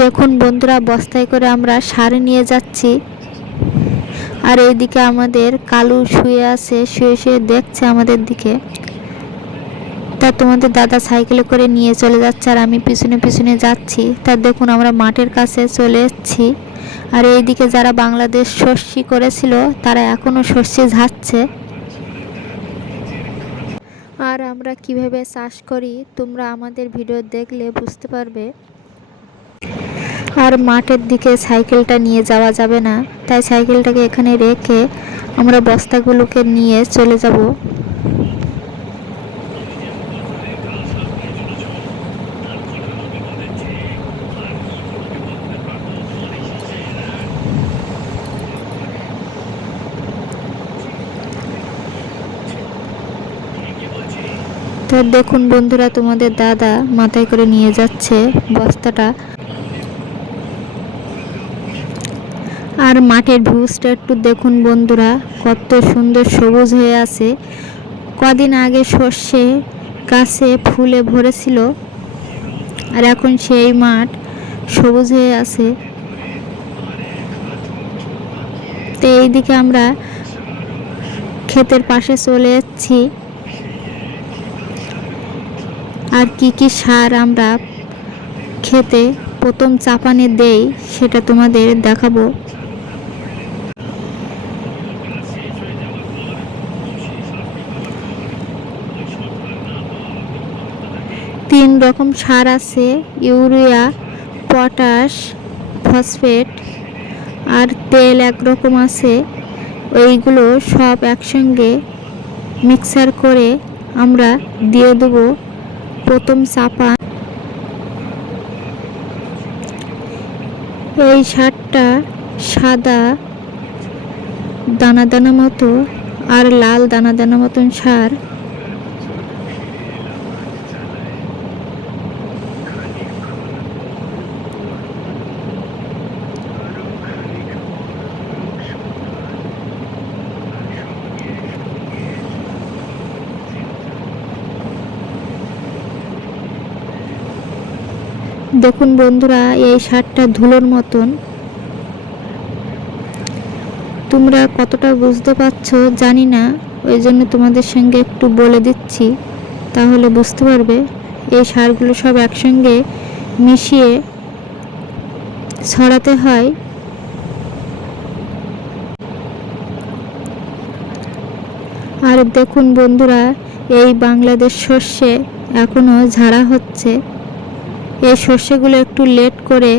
দেখুন বন্ধুরা, বস্তায় করে আমরা সার নিয়ে যাচ্ছি। আর এইদিকে আমাদের কালু শুয়ে আছে, শুয়ে শুয়ে দেখছে আমাদের দিকে। তা তোমাদের দাদা সাইকেলে করে নিয়ে চলে যাচ্ছে আর আমি পিছনে পিছনে যাচ্ছি। তা দেখুন আমরা মাঠের কাছে চলে এসেছি। আর এইদিকে যারা বাংলাদেশ শস্যি করেছিল, তারা এখনও শস্যে ঝাচ্ছে আর আমরা কীভাবে চাষ করি, তোমরা আমাদের ভিডিও দেখলে বুঝতে পারবে। আর মাঠের দিকে সাইকেলটা নিয়ে যাওয়া যাবে না। তাই সাইকেলটাকে এখানে রেখে আমরা বস্তাগুলোকে নিয়ে চলে যাব। তো দেখুন বন্ধুরা, তোমাদের দাদা মাথায় করে নিয়ে যাচ্ছে বস্তাটা। আর মাঠের ভিউজটা একটু দেখুন বন্ধুরা, কত সুন্দর সবুজ হয়ে আছে। কদিন আগে সর্ষে গাছে ফুলে ভরেছিল, আর এখন সেই মাঠ সবুজ হয়ে আছে। তো এইদিকে আমরা ক্ষেতের পাশে চলে যাচ্ছি। আর কি কি সার আমরা খেতে প্রথম চাপানে দেই, সেটা তোমাদের দেখাবো। তিন রকম সার আছে, ইউরিয়া, পটাশ, ফসফেট, আর তেল একরকম আছে। ওইগুলো সব একসঙ্গে মিক্সার করে আমরা দিয়ে দেবো। প্রথম চাপা। এই সারটা সাদা দানা দানা মতো আর লাল দানা দানা মতন সার দেখুন বন্ধুরা, এই সারটা ধুলোর মতন। তোমরা কতটা বুঝতে পারছ জানি না, ওই জন্য তোমাদের সঙ্গে একটু বলে দিচ্ছি, তাহলে বুঝতে পারবে। এই সারগুলো সব একসঙ্গে মিশিয়ে ছড়াতে হয়। আর দেখুন বন্ধুরা, এই বাংলাদেশ শস্যে এখনও ঝাড়া হচ্ছে। এই শস্যগুলো একটু লেট করে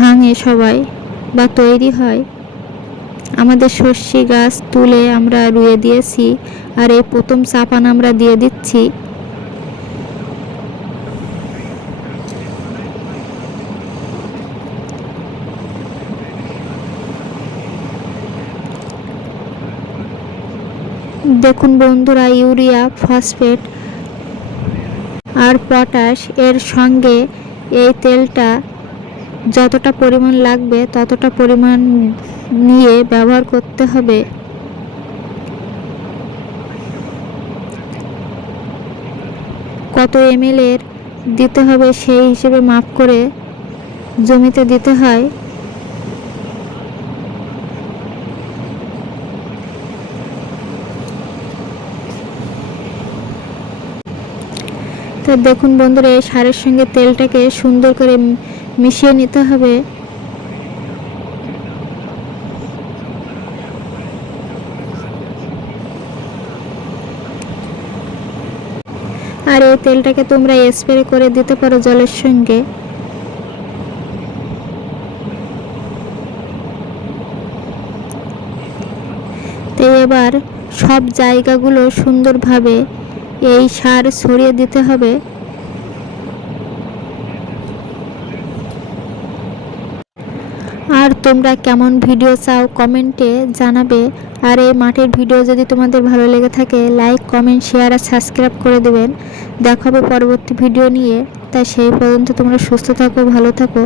ভাঙে সবাই বা তৈরি হয়। আমাদের সর্ষে গাছ তুলে আমরা রুয়ে দিয়েছি আর এই প্রথম চাপান আমরা দিয়ে দিচ্ছি। দেখুন বন্ধুরা, ইউরিয়া, ফসফেট আর পটাশ এর সঙ্গে এই তেলটা যতটা পরিমাণ লাগবে, ততটা পরিমাণ নিয়ে ব্যবহার করতে হবে। কত এম এর দিতে হবে সেই হিসেবে মাপ করে জমিতে দিতে হয়। তো দেখুন বন্ধুরা, এই সারের সঙ্গে তেলটাকে সুন্দর করে মিশিয়ে নিতে হবে। আর এই তেলটাকে তোমরা স্প্রে করে দিতে পারো জলের সঙ্গে। তো এবার সব জায়গাগুলো সুন্দরভাবে এই সার ছড়িয়ে দিতে হবে। আর তোমরা কেমন ভিডিও চাও কমেন্টে জানাবে। আর এই মাঠের ভিডিও যদি তোমাদের ভালো লেগে থাকে, লাইক, কমেন্ট, শেয়ার আর সাবস্ক্রাইব করে দেবেন। দেখাবে পরবর্তী ভিডিও নিয়ে। তাই সেই পর্যন্ত তোমরা সুস্থ থাকো, ভালো থাকো।